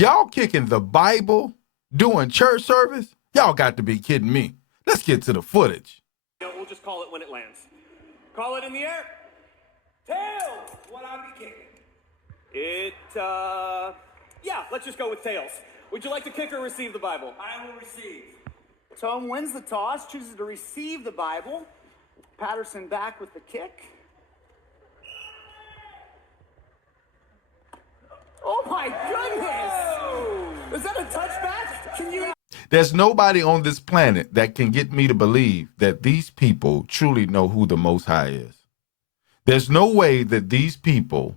Y'all kicking the Bible doing church service? Y'all got to be kidding me. Let's get to the footage. We'll just call it when it lands. Call it in the air. Tails! What are we kicking? Yeah, let's just go with tails. Would you like to kick or receive the Bible? I will receive. Tom wins the toss, chooses to receive the Bible. Patterson back with the kick. Oh my goodness! Is that a touchback? Can you... There's nobody on this planet that can get me to believe that these people truly know who the Most High is. There's no way that these people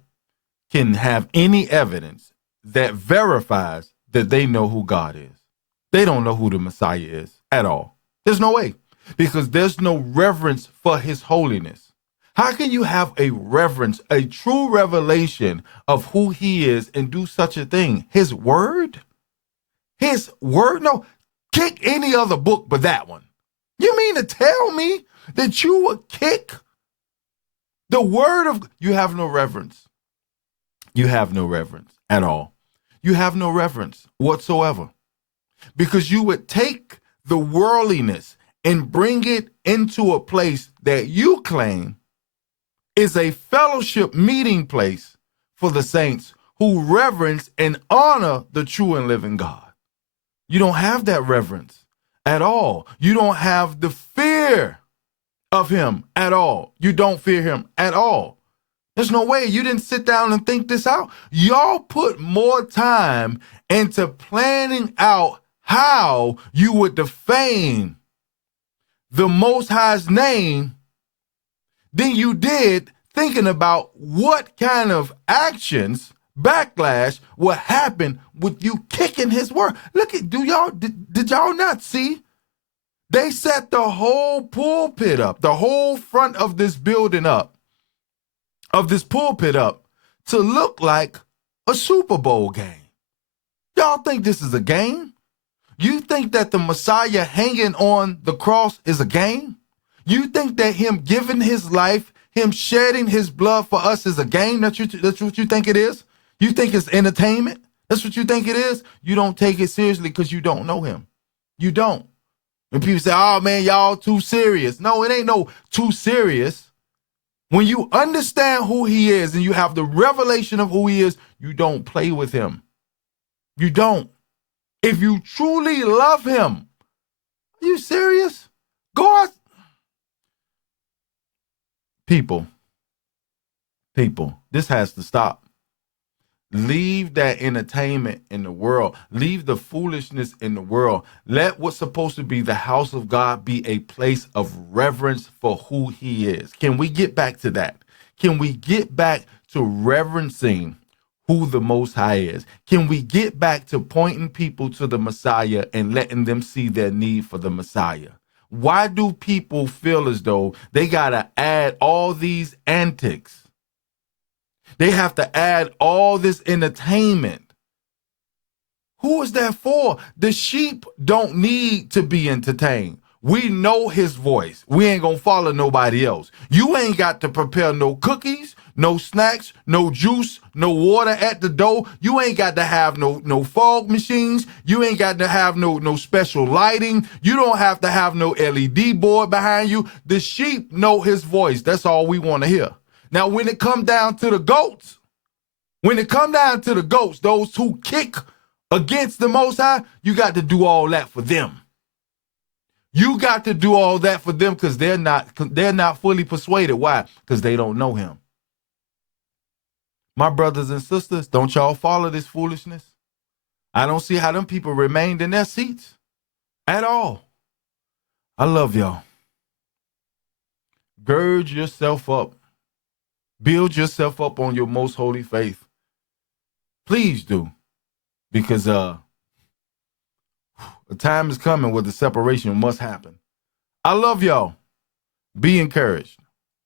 can have any evidence that verifies that they know who God is. They don't know who the Messiah is at all. There's no way, because there's no reverence for his holiness. How can you have a reverence, a true revelation of who he is and do such a thing? His word? His word? No, kick any other book but that one. You mean to tell me that you would kick the word of... You have no reverence. You have no reverence at all. You have no reverence whatsoever, because you would take the worldliness and bring it into a place that you claim is a fellowship meeting place for the saints who reverence and honor the true and living God. You don't have that reverence at all. You don't have the fear of him at all. You don't fear him at all. There's no way. You didn't sit down and think this out. Y'all put more time into planning out how you would defame the Most High's name than you did thinking about what kind of actions, backlash will happen with you kicking his word. Look at, did y'all not see? They set the whole pulpit up, the whole front of this building up, of this pulpit up, to look like a Super Bowl game. Y'all think this is a game? You think that the Messiah hanging on the cross is a game? You think that him giving his life, him shedding his blood for us is a game? That's what you think it is? You think it's entertainment? That's what you think it is? You don't take it seriously because you don't know him. You don't. And people say, oh man, y'all too serious. No, it ain't no too serious. When you understand who he is and you have the revelation of who he is, you don't play with him. You don't. If you truly love him, are you serious? Go out. People, this has to stop. Leave that entertainment in the world. Leave the foolishness in the world. Let what's supposed to be the house of God be a place of reverence for who he is. Can we get back to that? Can we get back to reverencing who the Most High is? Can we get back to pointing people to the Messiah and letting them see their need for the Messiah? Why do people feel as though they got to add all these antics? They have to add all this entertainment. Who is that for? The sheep don't need to be entertained. We know his voice. We ain't gonna follow nobody else. You ain't got to prepare no cookies, no snacks, no juice, no water at the door. You ain't got to have no fog machines. You ain't got to have no special lighting. You don't have to have no LED board behind you. The sheep know his voice. That's all we want to hear. Now, when it come down to the goats, those who kick against the Most High, you got to do all that for them. You got to do all that for them because they're not fully persuaded. Why? Because they don't know him. My brothers and sisters, don't y'all follow this foolishness? I don't see how them people remained in their seats at all. I love y'all. Gird yourself up. Build yourself up on your most holy faith. Please do. Because a time is coming where the separation must happen. I love y'all. Be encouraged.